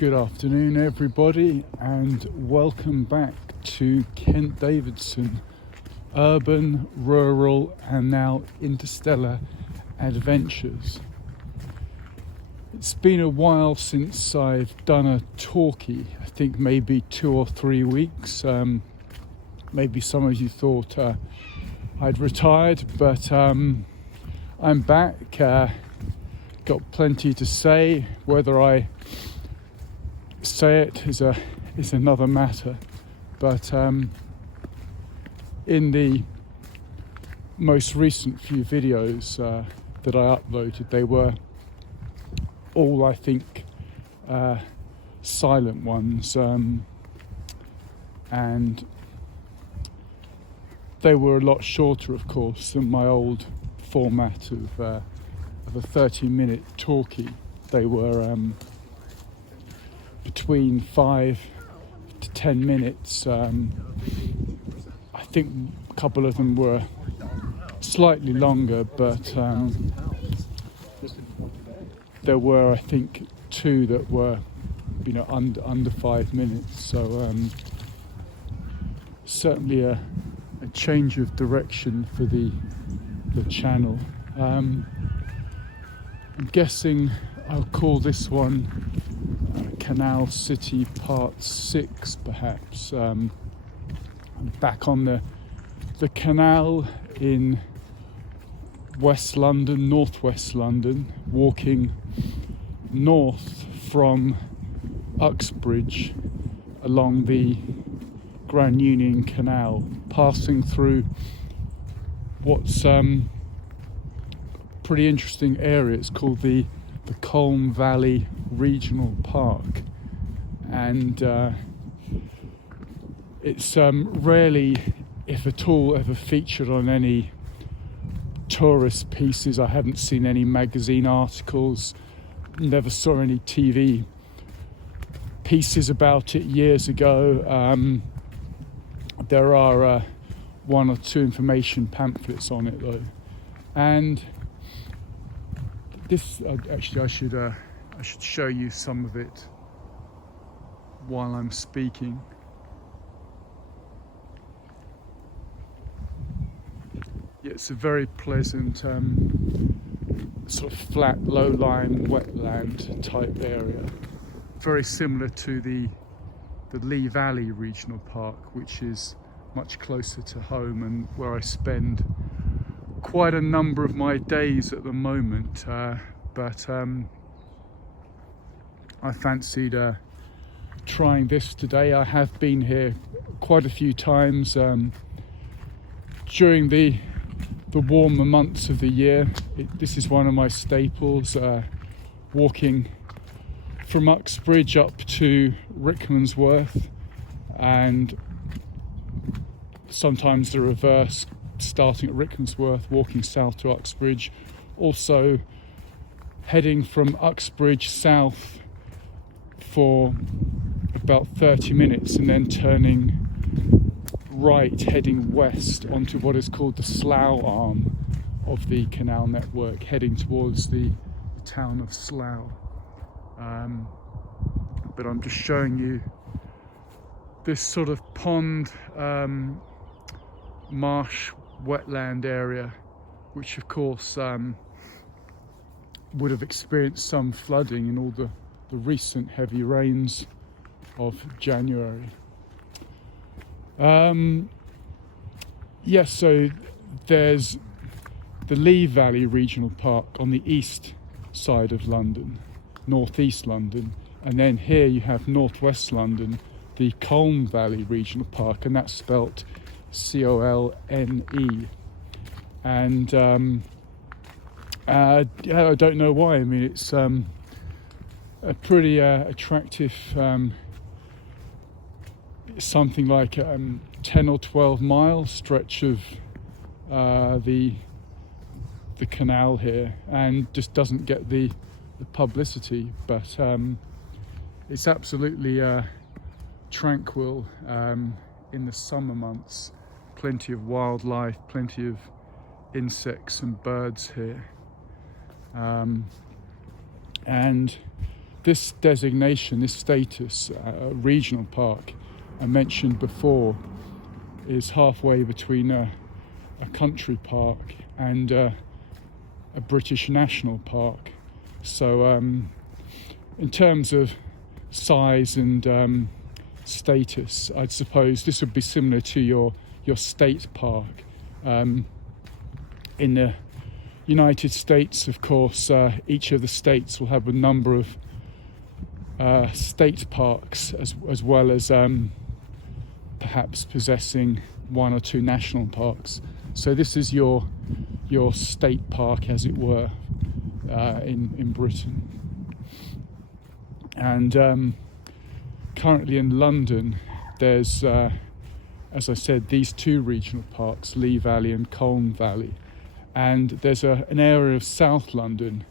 Good afternoon, everybody, and welcome back to Kent Davidson, urban, rural, and now interstellar adventures. It's been a while since I've done a talkie. I think maybe 2 or 3 weeks. Maybe some of you thought I'd retired, but I'm back. Got plenty to say. Whether I say it is another matter. But in the most recent few videos that I uploaded, they were all, I think, silent ones, and they were a lot shorter, of course, than my old format of a 30-minute talkie. They were between 5 to 10 minutes. I think a couple of them were slightly longer, but there were, I think, 2 that were, under 5 minutes. So certainly a change of direction for the channel. I'm guessing I'll call this one Canal City Part 6, perhaps. I'm back on the canal in West London, northwest London, walking north from Uxbridge along the Grand Union Canal, passing through what's pretty interesting area. It's called the Colne Valley Regional Park, and it's rarely, if at all, ever featured on any tourist pieces. I haven't seen any magazine articles, never saw any TV pieces about it years ago. There are 1 or 2 information pamphlets on it though, and this actually I should show you some of it while I'm speaking. Yeah, it's a very pleasant sort of flat, low-lying wetland type area, very similar to the Lee Valley Regional Park, which is much closer to home and where I spend quite a number of my days at the moment. But I fancied trying this today. I have been here quite a few times during the warmer months of the year. This is one of my staples, walking from Uxbridge up to Rickmansworth, and sometimes the reverse, starting at Rickmansworth, walking south to Uxbridge, also heading from Uxbridge south for about 30 minutes and then turning right, heading west onto what is called the Slough arm of the canal network, heading towards the town of Slough. But I'm just showing you this sort of pond, marsh, wetland area, which of course would have experienced some flooding in all the recent heavy rains of January. Yes, so there's the Lee Valley Regional Park on the east side of London, northeast London, and then here you have northwest London, the Colne Valley Regional Park, and that's spelt C-O-L-N-E. And I don't know why. I mean, it's a pretty attractive, something like 10 or 12 mile stretch of the canal here, and just doesn't get the publicity, but it's absolutely tranquil in the summer months. Plenty of wildlife, plenty of insects and birds here, and this designation, this status, regional park I mentioned before, is halfway between a country park and a British national park. So in terms of size and status, I'd suppose this would be similar to your state park. In the United States, of course, each of the states will have a number of state parks as well as perhaps possessing one or two national parks. So this is your state park, as it were, in Britain. And currently in London, there's, as I said, these two regional parks, Lee Valley and Colne Valley. And there's an area of South London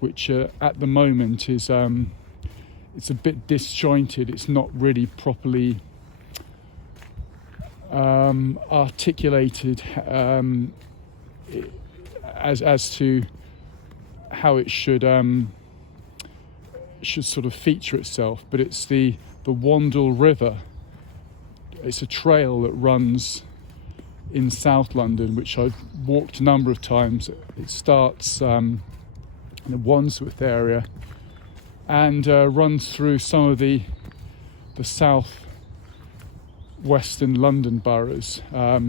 which at the moment is it's a bit disjointed. It's not really properly articulated as to how it should sort of feature itself. But it's the Wandle River. It's a trail that runs in South London, which I've walked a number of times. It starts in the Wandsworth area and runs through some of the south western London boroughs. I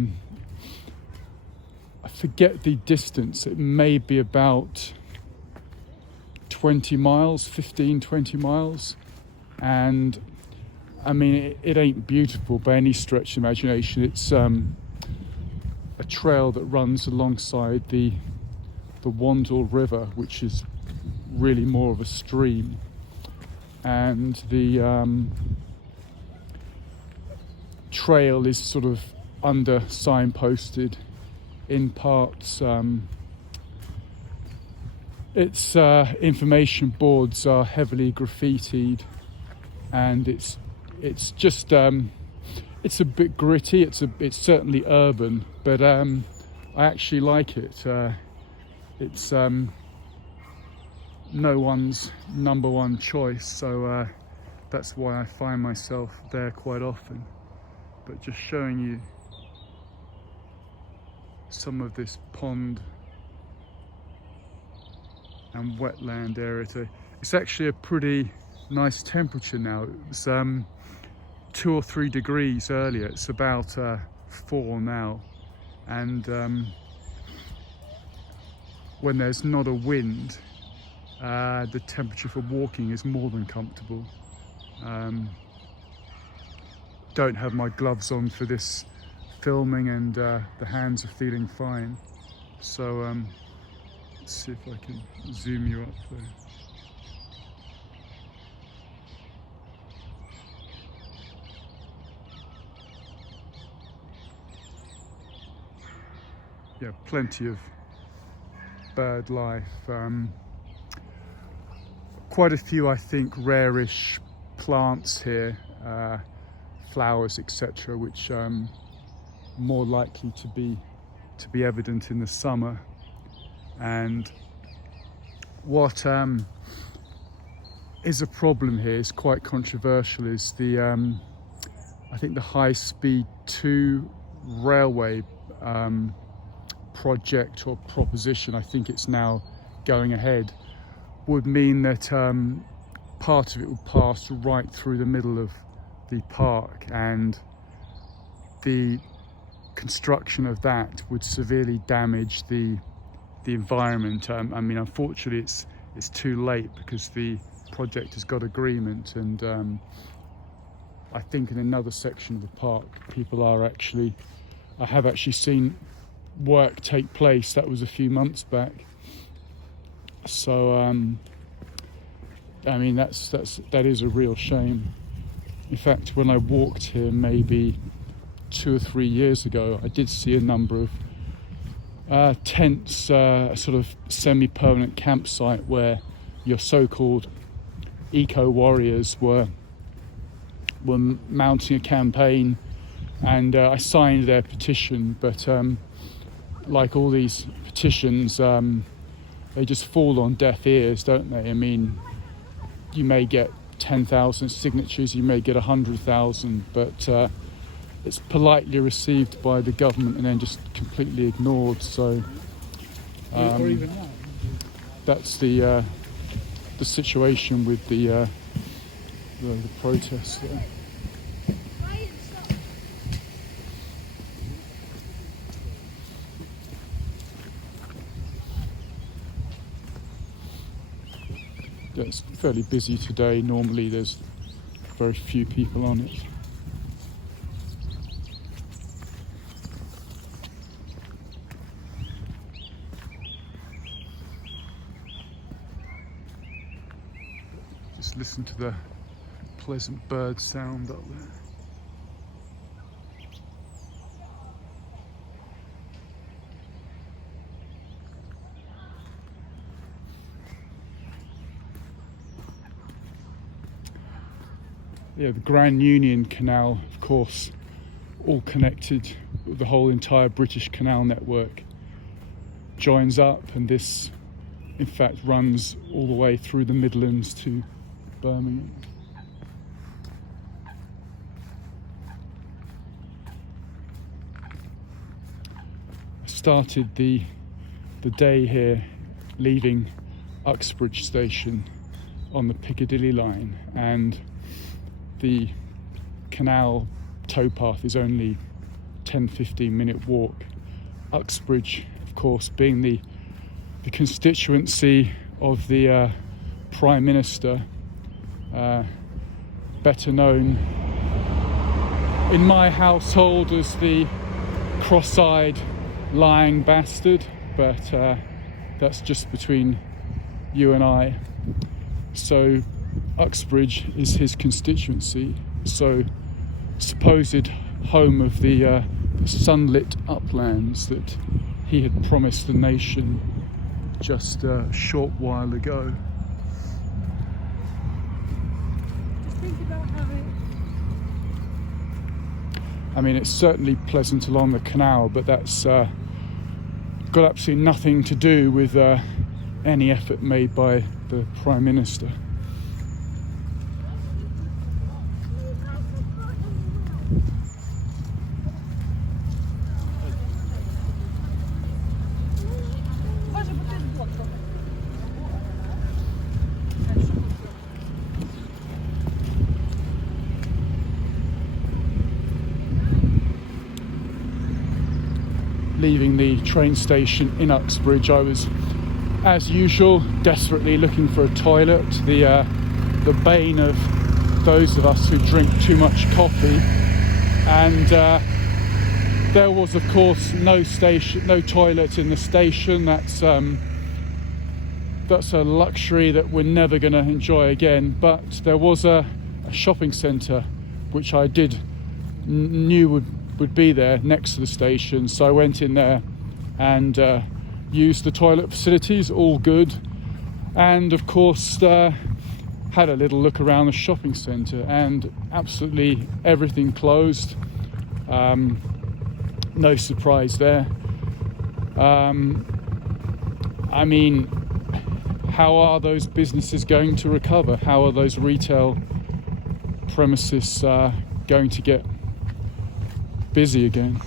forget the distance. It may be about 20 miles, 15, 20 miles. And I mean, it ain't beautiful by any stretch of imagination. It's a trail that runs alongside the Wandle River, which is really more of a stream. And the trail is sort of under signposted in parts. Its information boards are heavily graffitied, and it's just it's a bit gritty. It's certainly urban, but I actually like it. It's no one's number one choice, so that's why I find myself there quite often. But just showing you some of this pond and wetland area. It's actually a pretty nice temperature now. It was 2 or 3 degrees earlier. It's about 4 now, and when there's not a wind, the temperature for walking is more than comfortable. Don't have my gloves on for this filming, and the hands are feeling fine. So let's see if I can zoom you up there. Yeah, plenty of bird life. Quite a few, I think, rarish plants here, flowers, etc., which more likely to be evident in the summer. And what is a problem here, is quite controversial, is the I think the high-speed 2 railway project or proposition, I think it's now going ahead, would mean that part of it would pass right through the middle of the park, and the construction of that would severely damage the environment. I mean, unfortunately it's too late, because the project has got agreement, and I think in another section of the park I have actually seen work take place. That was a few months back. So I mean, that is a real shame. In fact, when I walked here maybe 2 or 3 years ago, I did see a number of tents, sort of semi-permanent campsite where your so-called eco-warriors were mounting a campaign, and I signed their petition, but like all these petitions, they just fall on deaf ears, don't they? I mean, you may get 10,000 signatures, you may get 100,000, but it's politely received by the government and then just completely ignored. So that's the situation with the protests there. Yeah, it's fairly busy today. Normally there's very few people on it. Just listen to the pleasant bird sound up there. Yeah, the Grand Union Canal, of course, all connected with the whole entire British canal network, joins up, and this in fact runs all the way through the Midlands to Birmingham. I started the day here leaving Uxbridge station on the Piccadilly line, and the canal towpath is only 10-15 minute walk. Uxbridge, of course, being the constituency of the Prime Minister, better known in my household as the cross-eyed lying bastard, but that's just between you and I. So Uxbridge is his constituency, so supposed home of the sunlit uplands that he had promised the nation just a short while ago. Just think about how I mean, it's certainly pleasant along the canal, but that's got absolutely nothing to do with any effort made by the Prime Minister. Leaving the train station in Uxbridge, I was, as usual, desperately looking for a toilet. The bane of those of us who drink too much coffee, and there was, of course, no toilet in the station. That's a luxury that we're never going to enjoy again. But there was a shopping centre which I knew would be there next to the station, so I went in there and used the toilet facilities, all good, and of course had a little look around the shopping centre, and absolutely everything closed. No surprise there. I mean, how are those businesses going to recover? How are those retail premises going to get busy again?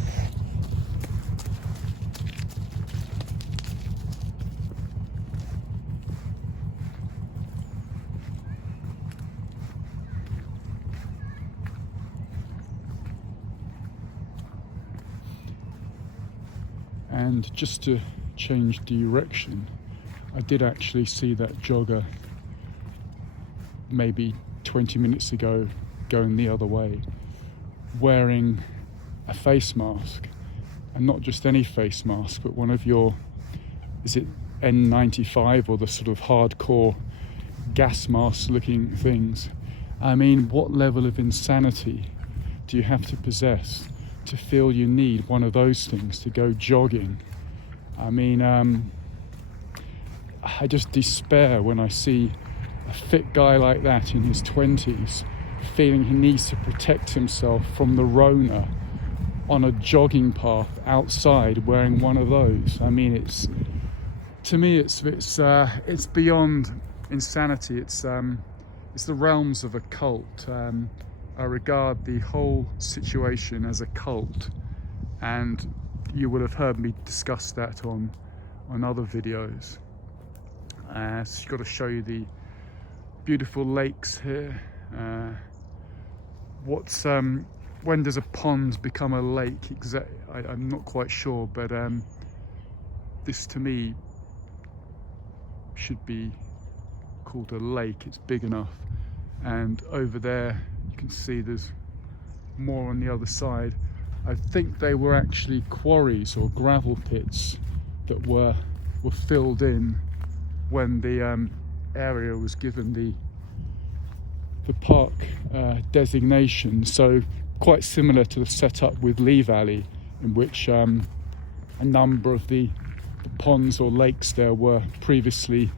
And just to change direction, I did actually see that jogger maybe 20 minutes ago going the other way, wearing a face mask, and not just any face mask, but one of your, is it N95 or the sort of hardcore gas mask looking things? I mean, what level of insanity do you have to possess to feel you need one of those things to go jogging? I mean, I just despair when I see a fit guy like that in his 20s feeling he needs to protect himself from the Rona on a jogging path outside wearing one of those. I mean, it's beyond insanity. It's it's the realms of a cult. I regard the whole situation as a cult, and you will have heard me discuss that on other videos. So I've got to show you the beautiful lakes here. When does a pond become a lake? I'm not quite sure, but this to me should be called a lake. It's big enough. And over there you can see there's more on the other side. I think they were actually quarries or gravel pits that were filled in when the area was given the park designation. So quite similar to the setup with Lee Valley, in which a number of the ponds or lakes there were previously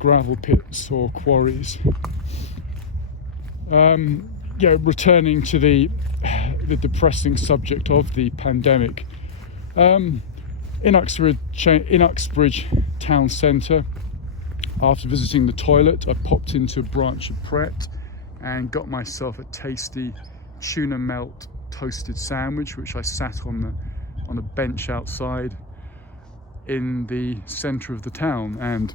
gravel pits or quarries. Returning to the depressing subject of the pandemic, in Uxbridge town centre, after visiting the toilet, I popped into a branch of Pret and got myself a tasty tuna melt toasted sandwich, which I sat on a bench outside in the centre of the town. And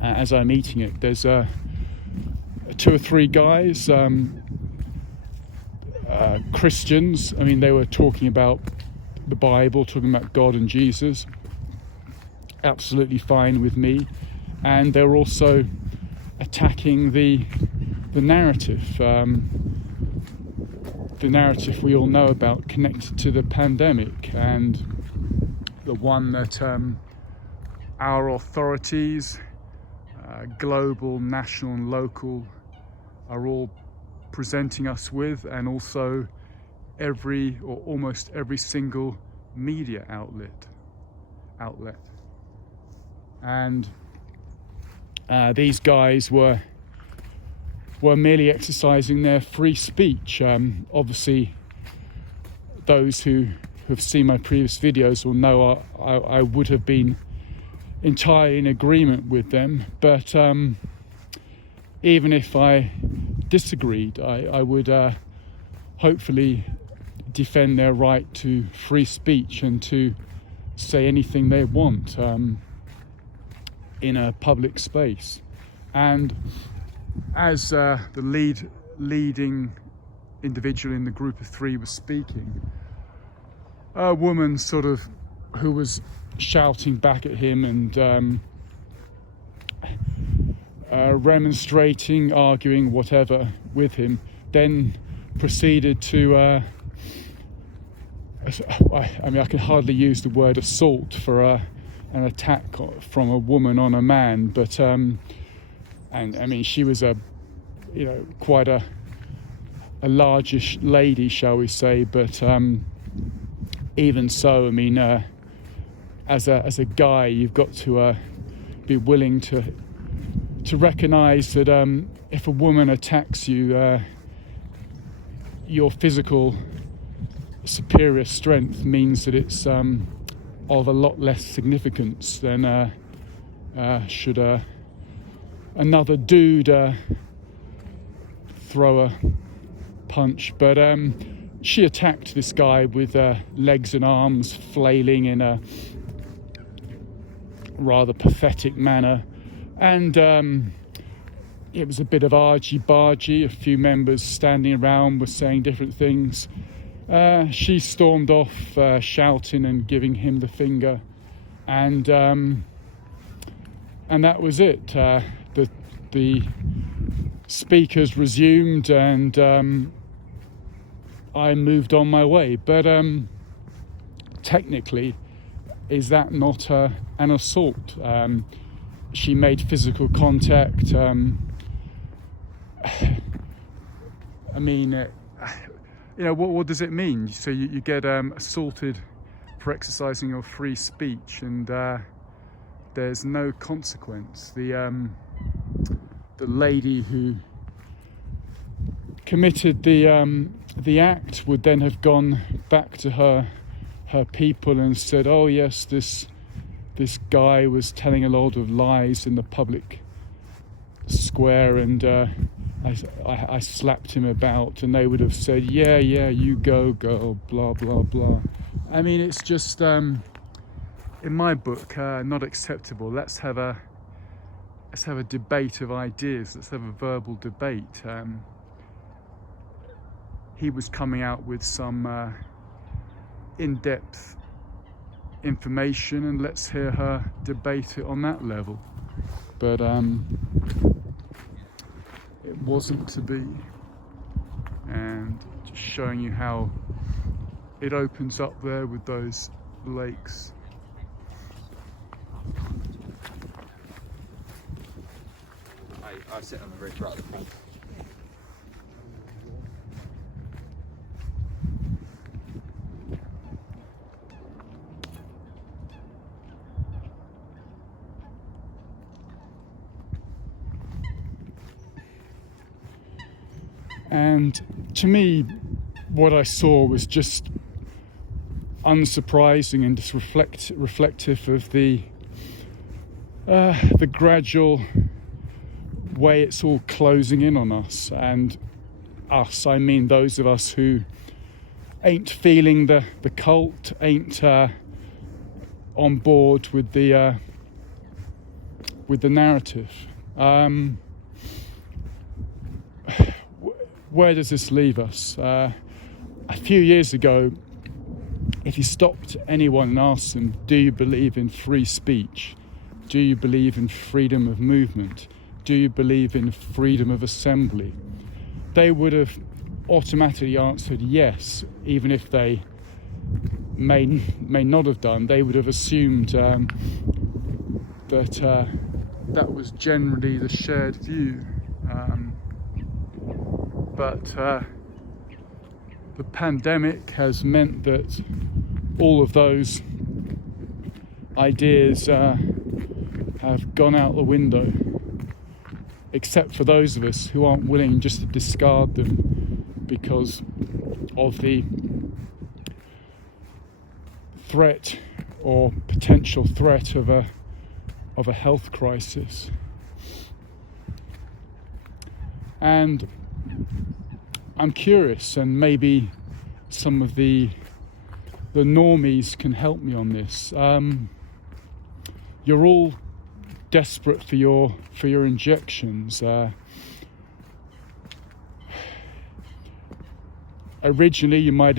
as I'm eating it, there's two or three guys, Christians. I mean, they were talking about the Bible, talking about God and Jesus. Absolutely fine with me. And they're also attacking the narrative, the narrative we all know about connected to the pandemic, and the one that our authorities, global, national and local, are all presenting us with, and also every or almost every single media outlet. And these guys were merely exercising their free speech. Obviously, those who have seen my previous videos will know I would have been entirely in agreement with them. But even if I disagreed, I would hopefully defend their right to free speech and to say anything they want in a public space. And as the leading individual in the group of three was speaking, a woman who was shouting back at him and remonstrating, arguing, whatever with him, then proceeded to I can hardly use the word assault for an attack from a woman on a man, but and I mean, she was quite a largish lady, shall we say, but even so, I mean, as a guy, you've got to be willing to recognise that if a woman attacks you, your physical superior strength means that it's of a lot less significance than should another dude throw a punch. But she attacked this guy with legs and arms flailing in a rather pathetic manner, and it was a bit of argy-bargy. A few members standing around were saying different things. She stormed off, shouting and giving him the finger, and that was it. The speakers resumed, and I moved on my way. But technically, is that not an assault? She made physical contact. I mean, what does it mean? So you get assaulted for exercising your free speech, and there's no consequence. The lady who committed the act would then have gone back to her people and said, "Oh yes, this guy was telling a lot of lies in the public square, and I slapped him about, and they would have said, yeah, you go girl, blah blah blah. I mean, it's just in my book not acceptable. Let's have a debate of ideas. Let's have a verbal debate. He was coming out with some in-depth information, and let's hear her debate it on that level. But it wasn't to be. And just showing you how it opens up there with those lakes. I sit on the ridge right at the front. And to me, what I saw was just unsurprising and just reflective of the gradual way it's all closing in on us. And us, I mean those of us who ain't feeling the cult, ain't on board with the narrative. Where does this leave us? A few years ago, if you stopped anyone and asked them, do you believe in free speech? Do you believe in freedom of movement? Do you believe in freedom of assembly? They would have automatically answered yes, even if they may not have done. They would have assumed that was generally the shared view. But the pandemic has meant that all of those ideas have gone out the window, except for those of us who aren't willing just to discard them because of the threat or potential threat of a health crisis. And I'm curious, and maybe some of the normies can help me on this. You're all desperate for your injections. Originally, you may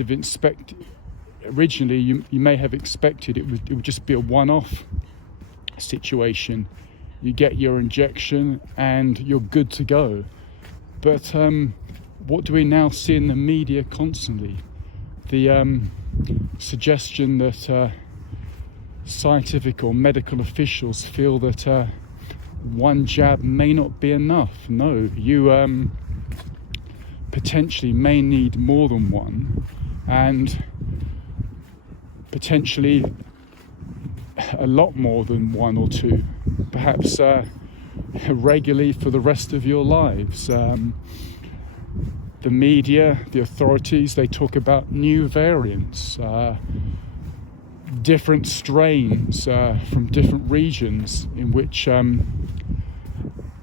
have expected it would just be a one-off situation. You get your injection and you're good to go. But what do we now see in the media constantly? The suggestion that scientific or medical officials feel that one jab may not be enough. No, you potentially may need more than one, and potentially a lot more than one or two, perhaps regularly for the rest of your lives. The media, the authorities, they talk about new variants, different strains from different regions in which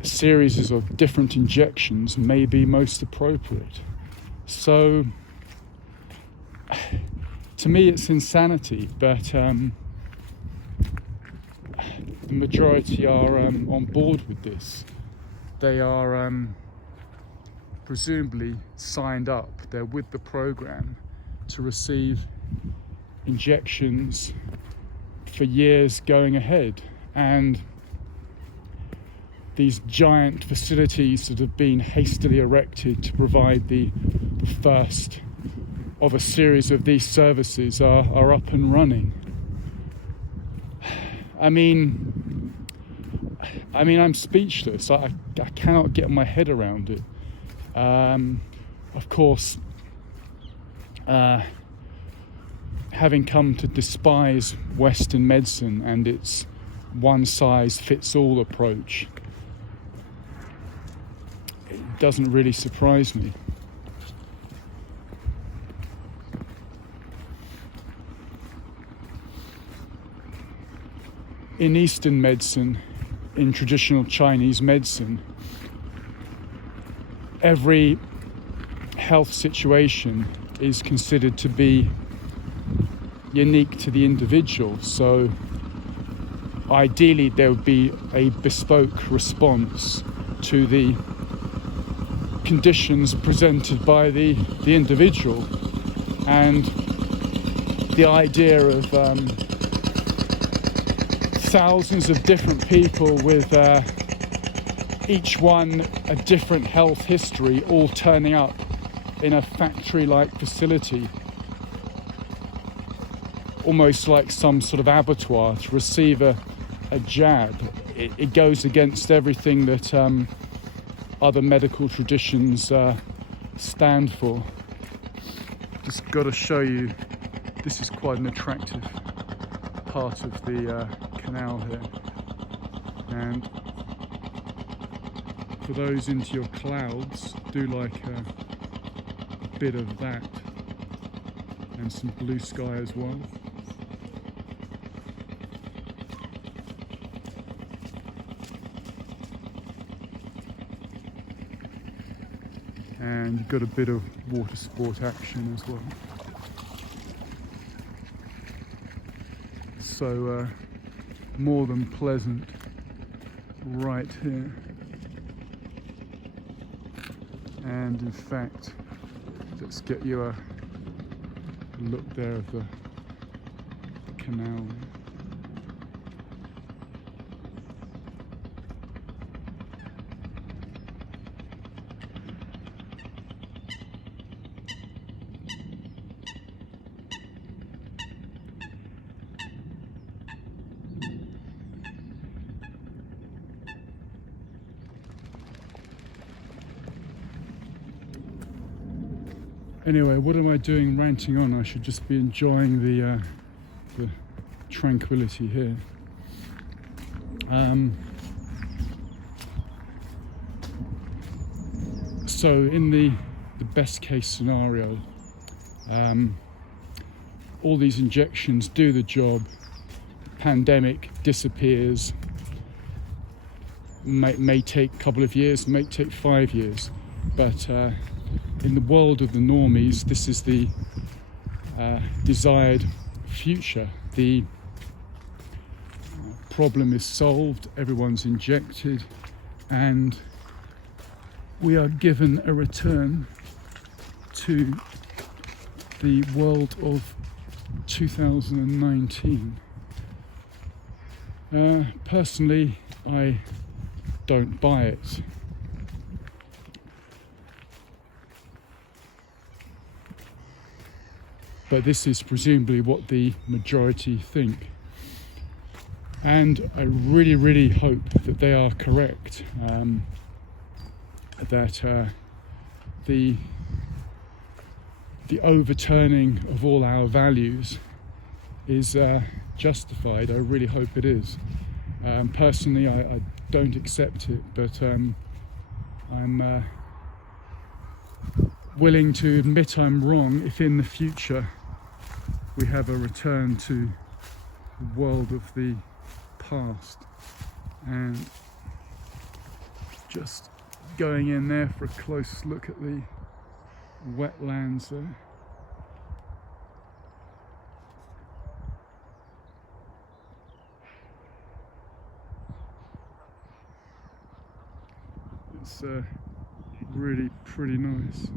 series of different injections may be most appropriate. So, to me, it's insanity, but the majority are on board with this. They are presumably signed up. They're with the program to receive injections for years going ahead. And these giant facilities that have been hastily erected to provide the first of a series of these services are up and running. I mean, I'm speechless. I cannot get my head around it. Of course, having come to despise Western medicine and its one-size-fits-all approach, it doesn't really surprise me. In Eastern medicine, in traditional Chinese medicine, every health situation is considered to be unique to the individual. So ideally there would be a bespoke response to the conditions presented by the individual. And the idea of thousands of different people with each one a different health history all turning up in a factory-like facility, almost like some sort of abattoir to receive a jab, it goes against everything that other medical traditions stand for. Just got to show you, this is quite an attractive part of the canal here, and for those into your clouds, do like a bit of that and some blue sky as well. And you've got a bit of water sport action as well. So more than pleasant right here. And in fact, let's get you a look there of the canal. Anyway, what am I doing ranting on? I should just be enjoying the tranquility here. So in the best case scenario, all these injections do the job, the pandemic disappears, may take a couple of years, may take 5 years, but in the world of the normies, this is the desired future. The problem is solved, everyone's injected, and we are given a return to the world of 2019. Personally, I don't buy it. But this is presumably what the majority think. And I really, really hope that they are correct, that the overturning of all our values is justified. I really hope it is. Personally, I don't accept it, but I'm willing to admit I'm wrong if in the future we have a return to the world of the past. And just going in there for a close look at the wetlands there. It's really pretty nice.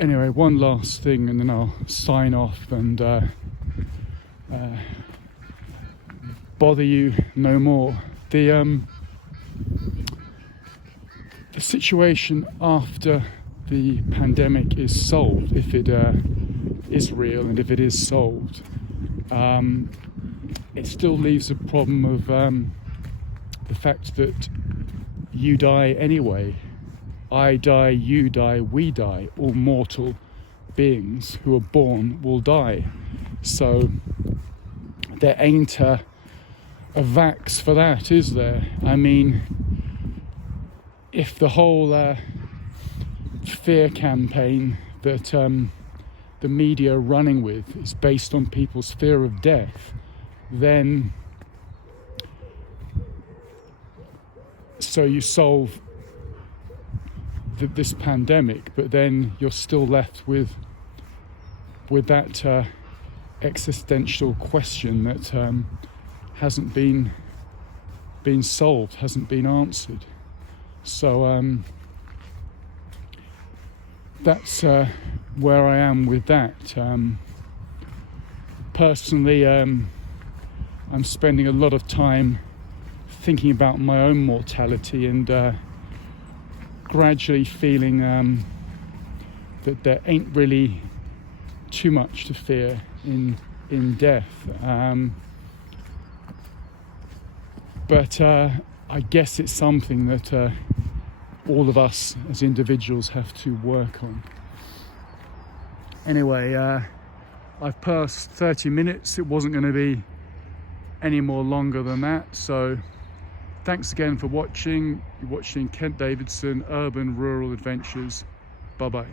Anyway, one last thing and then I'll sign off and bother you no more. The situation after the pandemic is solved, if it is real and if it is solved, it still leaves a problem of the fact that you die anyway. I die, you die, we die. All mortal beings who are born will die. So there ain't a vax for that, is there? I mean, if the whole fear campaign that the media are running with is based on people's fear of death, then so you solve this pandemic, but then you're still left with that existential question that hasn't been solved, hasn't been answered. So that's where I am with that. Personally, I'm spending a lot of time thinking about my own mortality and gradually feeling that there ain't really too much to fear in death. But I guess it's something that all of us as individuals have to work on. Anyway, I've passed 30 minutes. It wasn't going to be any more longer than that. So thanks again for watching. You're watching Kent Davidson, Urban Rural Adventures. Bye-bye.